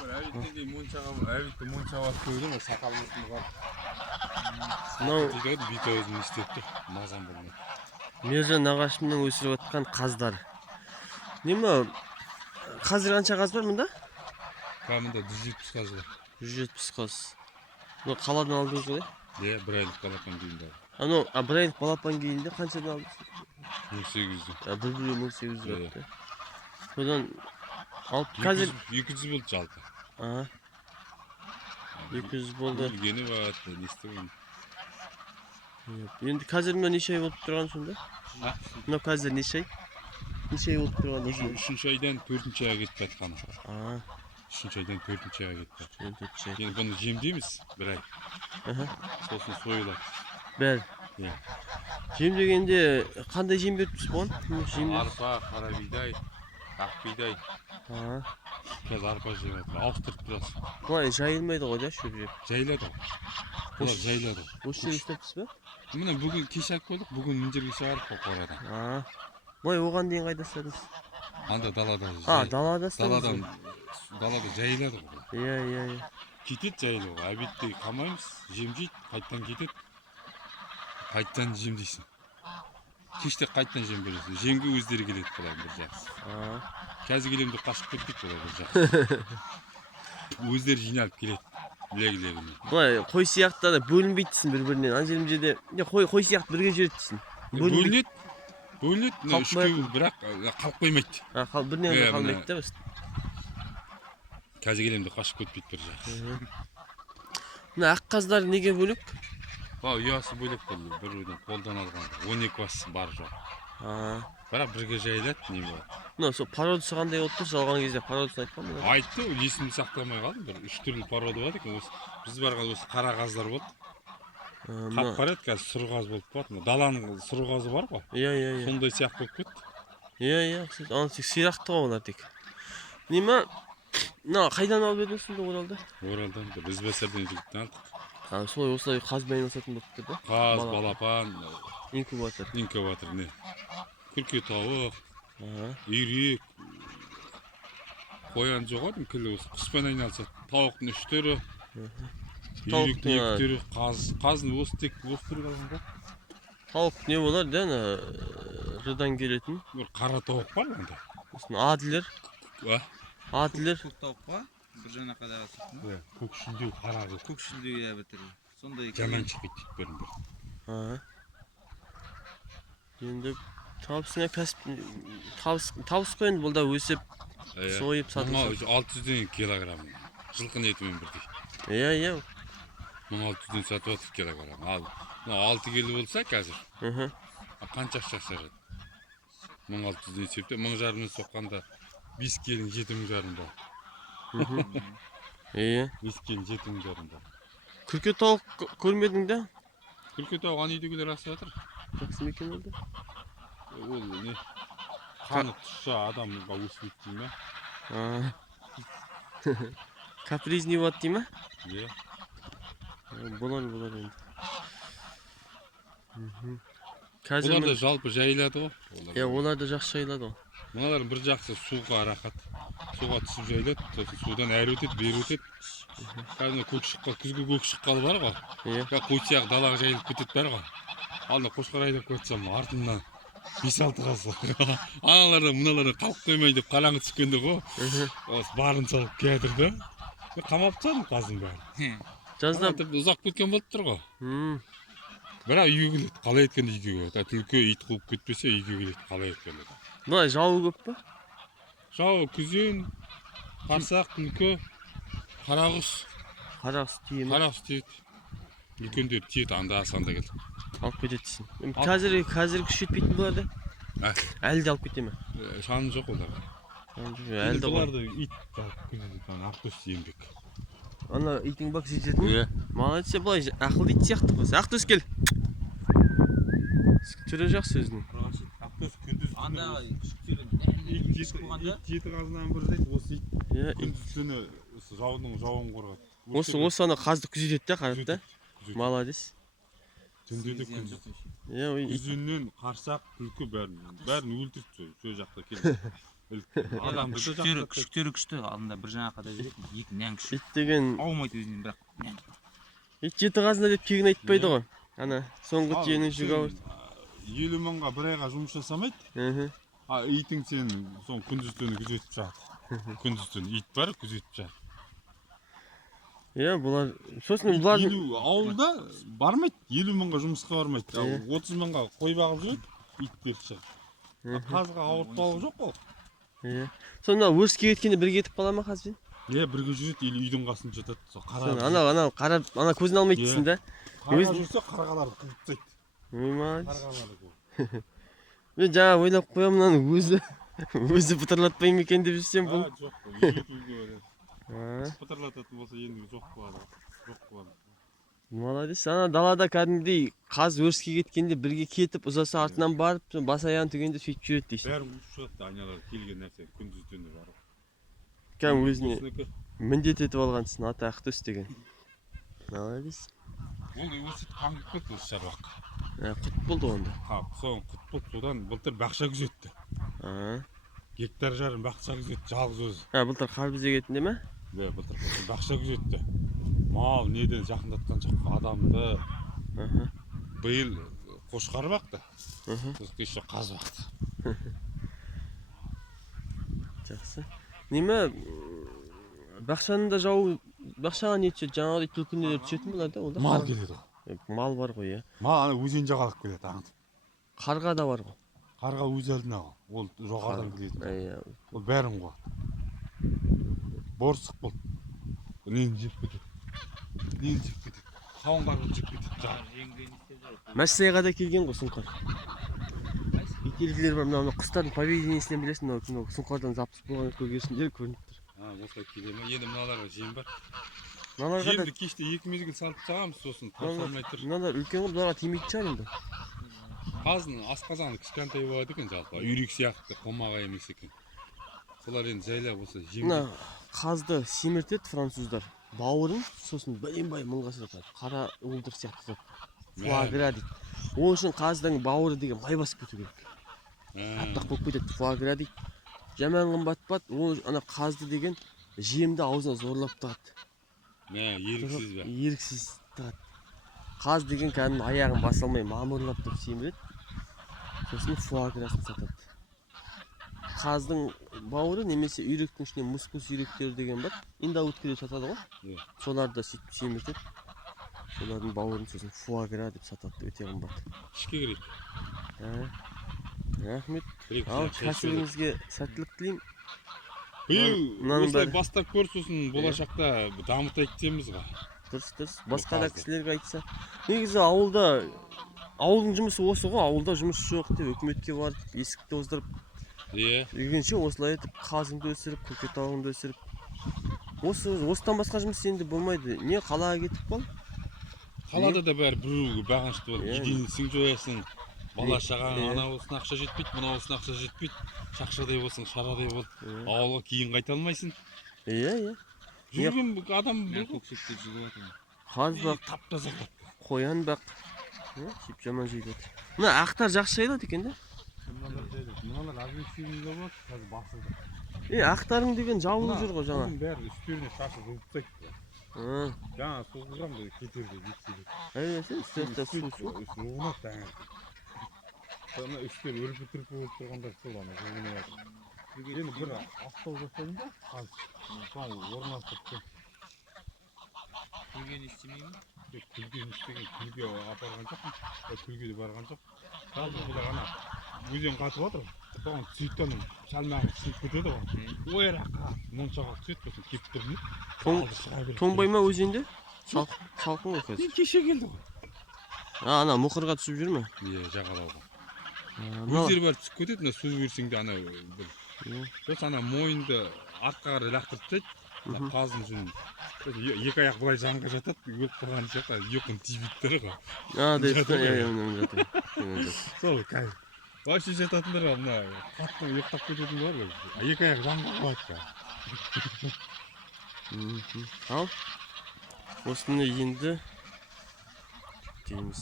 Әбиттен моншаға, әбитті моншаға алып қойдым, сақалымыздың бар. Мынау Бүйтіп өзін істепті, мазам болмайды. Мержан ағашымның өсіріп отқан қаздар. Неме, қазір қанша қаз бар мұнда? Камында 170 қаз бар. 170 қаз. Бұл қаладан алдыңыз ғой? Иә, бір айлық балапан кейінде алды. Анау, бір айлық балапан кейінде қаншадан алдыңыз? 1800-ден. Бір 1800 атты. Содан алып қазір 200 болды жалпы. 200 болды. Өлгені бар, не істеген. Енді қазір мына неше ай болып тұрған сонда? Мынау қазір неше ай? Неше ай болып тұрған осы? 3-ші айдан 4-ші айға кетіп жатқаны. 3-ші айдан 4-ші айға кетіп. Енді бұны жемдейміз бір ай. Сосын сойылады. Бәрі. Иә. Жем дегенде қандай жем беріпсіз бұған? Арпа, қара бидай, ақ бидай. Қазір арпа жеп жатыр. Ауыстырып тұрасың. Бұлай жайылмайды ғой да шөп жеп. Жайлады ғой. Бұлар жайлады ғой. Осы жерге ұстапсыз ба? Міне бүгін кеш алып қойдық, бүгін мына жерге шығарып қорадан. Бұлай оған дейін қайда ұстадыңыз? Анда далада. Далада ұстадыңыз. Далада жайылады ғой. Иә. Кетеді жайылы ғой. Әбитте қамаймыз, жем жейді, қайттан кетеді. Қайттан жем дейсің. Кеште қайттан жем бересің. Жемге өздері келеді бұлар бір жақсы. Қазір келемді қашып кетпейді бұлар бір жақсы. Өздері жиналып келеді. Легі-легімен. Бұлай қой сияқты да бөлінбейдісің бір-бірінен. Ана жерімде қой сияқты бірге жүреттісің. Бөлінеді. Үшкеу бірақ қалып қоймайды. Бірінен қалмайды да біз. Қазір келемді қашып кетпейді бір жақсы. Мына ақ қаздар неге бөлек? Ұясы бөлек болды. Бір-бірден қолдан алған. 12 бас бар жоқ. Бірақ бірге жайылады, не болады. Сол пародасы қандай болып тұр? Салған кезде пародасын айтқан ба? Айтты, есімді сақтамай қалдым. Бір 3 түрлі парода бар екен. Біз барған осы қара қаздар болды. Қап-қара еді, қазір сұр қаз болып қалды. Даланың сұр қазы бар ғой. Иә. Сондай сияқты болып кетті. Иә. Аны тек сирақты ғой олар тек. Неме? Қайдан алып едіңіз сонда Оралда? Оралдан, біз бәсерден жігіттен алдық. Солай осылай қазбен айналысатын болып тұр да? Қаз, балапан, инкубатор, не. Күрке тауық, үйрек, қоян жоғадым келі осы құспен айналысады. Тауықтың 3 түрі, үйректің 2 түрі, қазын осы тек осы түрі қалған ба? Тауық не болар да, рыдан келетін? Қара тауық бар онда. Адилер? Адилер? Көк тауық па? Бір жана қадаға сұқтың? Көк шүндеу қара қыз. Көк шүндеу иә бітірі. Сондай жаман шығып кетті бір. Енді табысыңа кәсіп табыс қой енді бұл да өсіп сойып сатылса. 600-ден килограмм. Жылқын етімен бірдей. Иә. 1600-ден сатып жатыр килограмм. Ал 6 келі болса қазір. Қанша ақша шығады? 1600-ден есепте 1000 соққанда 5 келін 7500 бар. Иә. 5 келін 7500 бар. Күрке тауық көрмедің да? Күрке тауық аны үйдегілер асып жатыр. Жақсы мекен oldu. Ол не? Қаны тұшса адамға өсіп дей ме? Капризный болады дей ме? Иә. Болар енді. Олар да жалпы жайылады ғой. Иә, олар да жақсы жайылады ғой. Мыналар бір жақсы суға рахат. Суға түсіп жайылады, сосын судан әрі өтеді, бері өтеді. Қазір күзгі көк шыққалы бар ғой. Қой сияқты далаға жайылып кетеді бар ғой. Алда қошқар айдап кетсем, артымнан 5-6 қаз. Аналардан мыналардан қалып қоймай деп қараңғы түскенде ғой. Барын салып келатыр да. Қамап тастадым қаздың бәрін. Жазда ұзақ кеткен болып тұр ғой. Бірақ үйге келеді, қалай еткенде үйге келеді. Түлкі ит қуып кетпесе үйге келеді, қалай еткенде. Бұлай жауы көп па? Жауы күзен, қарсақ, түлкі, қарағұс. Қарағұс тиеді ме? Қарағұс тиеді. Үлкендер тиеді, анда-санда келді. Алып кететсің. Қазір күш жетпейтін бұларды? Әлі де алып кете ме? Шаны жоқ оларға. Әлі де бұларды ит Ақтөс еңбек. Ана итің бак жететін? Иә. Молодец, бұлай ақылды ит сияқты қойсы. Ақтөс кел. Түрі жақсы өзінің. Ақтөс күндіз анда ит жеті қазынан бір дейді, осы ит күндіз түні жауын қорғады. Осы ана қазды күзетеді де қарап та. Молодец. Түнде де күзеннен қарсақ, түлкі бәрін өлтірді сол жақта келді. адамды күшіктері күшті алдында бір жаңақада жүретін екі нән күшік ит деген аумайды өзінен бірақ нән ит жеті қазында деп кегін айтпайды ғой. Ана соңғы түйенің жүгі ауыр. 50 мыңға бір айға жұмыс жасамайды. Итің сен соң күндіз түні күзетіп жатыр. Күндіз түні ит бар күзетіп жатыр. Иә, бұлар сосын бұлар Ауылда бармайды, 50 мыңға жұмысқа бармайды. 30 мыңға қой бағып жүреді, иттер шығып. Қазға ауыртпалық жоқ қой. Иә. Сонда өріске кеткенде бірге кетіп қала ма қазбен? Иә, бірге жүреді, или үйдің қасында жатады. Ана көзін алмайдысың да. Қарға жүрсе қарғаларды қуып тастайды. Мен жаңа ойлап қоямын, мынаны өзі пытырлатпай ма екен деп жүрсем бұл. Жоқ, үйге барады. Пытырлататын болса енді жоқ болады. Молодец. Ана далада кәдімгідей қаз өріске кеткенде бірге кетіп, ұзаса артынан барып, бас аяғын түгенде сөйтіп жүреді дейсің. Бәрін ұшып шығады, айналар келген нәрсе күндіз түні бар. Кәдімгі өзіне міндет етіп алғансың, аты Ақтөс деген. Молодец. Ол өсіп қаңғып кетті осы шаруақ. Құт болды онда. Соң құт болды, содан былтыр бақша күзетті. Гектар жарым бақша күзетті, жалғыз өзі. Былтыр қарбыз егетінде ме? Былтыр бақша күзетті. Мал неден жақындатқан жоқ, адамды. Биыл қошқар бақты. Еще қаз бақты. Жақсы. Неме бақшаның да бақшаға не түседі? Жаңағыдай түлкіндер түсетін болады да, ол да? Мал келеді ғой. Мал бар ғой, иә. Мал өзен жағалап келеді, аңдып. Қарға да бар ғой. Қарға өз әлдіне ғой. Ол жоғарыдан келеді. Ол бәрін қуады. Борсық болды. Нені жеп кетеді. Қауын қарбыз жеп кетеді. Мәссайға да келген ғой сұңқар. Ителгілер бар, мына құстардың поведениесінен білесің, сұңқардан запыс болған көргесіндер көрініп тұр. Осылай келе ме? Енді мыналарға жем бар. Мыналарға Жемді кеште 2 мезгіл салып тастағанбыз, сосын тапсырмай тұр. Мыналар үлкен ғой, бұларға тимейтін шығар енді. Қазын асқазаны кішкентай болады екен жалпы, үйрек сияқты қомаға емес екен. Солар енді жайлап болса жем. Мына қазды семіртеді француздар. Бауырын сосын бәленбай мыңға сатады. Қара уылдырық сияқты фуагра дейді. Ол үшін қаздың бауыры деген май басып кету керек. Аппақ болып кетеді, фуагра дейді. Жаман қымбат, ол ана қазды деген жемді аузына зорлап тығады. Еріксіз бе? Еріксіз тығады. Қаз деген кәдімгі аяғын баса алмай мамырлап тұрып семіреді. Сосын фуаграсын сатады. Қаздың бауыры немесе үйректің ішіне мускус үйректері деген бар. Индаутке сатады ғой. Соларды сөйтіп семіртеді. Солардың бауырын сосын фуагра деп сатады, өте қымбат. Ішке кіреді. Рахмет. Ал кәсібіңізге сәттілік тілеймін. Осылай бастап көр, сосын болашақта дамытайық дейміз ғой. Дұрыс. Басқа да кісілерге айтса. Негізі ауылдың жұмысы осы ғой, ауылда жұмыс жоқ деп үкіметке барып, есікті оздырып жүргенше осылай етіп қазыңды өсіріп, көкетауыңды өсіріп. Осыдан басқа жұмыс енді болмайды. Не қалаға кетіп қал? Қалада да бәрі біреуге бағынышты болды. Единсің жоясың, бала шағаң, ана болсын ақша жетпейді, мына болсын ақша жетпейді. Шақшадай болсын, шарадай бол. Ауылға кейін қайта алмайсың. Иә. Жүрген адам бұл. көкшектер жүріп жатыр. Қаз бақ, тап-таза қоян бақ. Шеп жаман жейді. Мына ақтар жақсы жайылады екен да? Мыналар агрессивный болады, қазір басылды. Ақтарың деген жабылып жүр ғой жаңа. Бәрі үстеріне шашып жуып тастайды. Жаңа соғылған да кетерде жетседе. Үстеріне су. Sonra üstleri örpü-tırpı болып тұрғандар сол ана жүргене жатыр. Енді бір ақтау жасайын да, соң орналастырып кел. Күлген істемей ме? Күлген істеген, күлге апарған жоқпын, күлге де барған жоқ. Қазір бұлар ана өзен қатып жатыр, соған сүйттен салмағын түсіп кетеді ғой. Ойраққа моншаға түседі, сосын кеп тұрмайды. Тоңбай ма өзенде? Салқын ғой қазір. Кеше келді ғой. Ана мұқырға түсіп жүр ме? Иә, жағалауға. Өздері бәрі түсіп кетеді, су берсеңде ана сосын ана мойынды артқа қарай лақтырып тастайды, қазын жүн. Екі аяқ былай жанға жатады, өліп қалған сияқты, екін тибейттері ғой. Сол кайф. Вообще жататындар ғой, мына қатты ұйықтап кететін бар ғой. Екі аяқ жанға қалады. Ал осыны енді дейміз.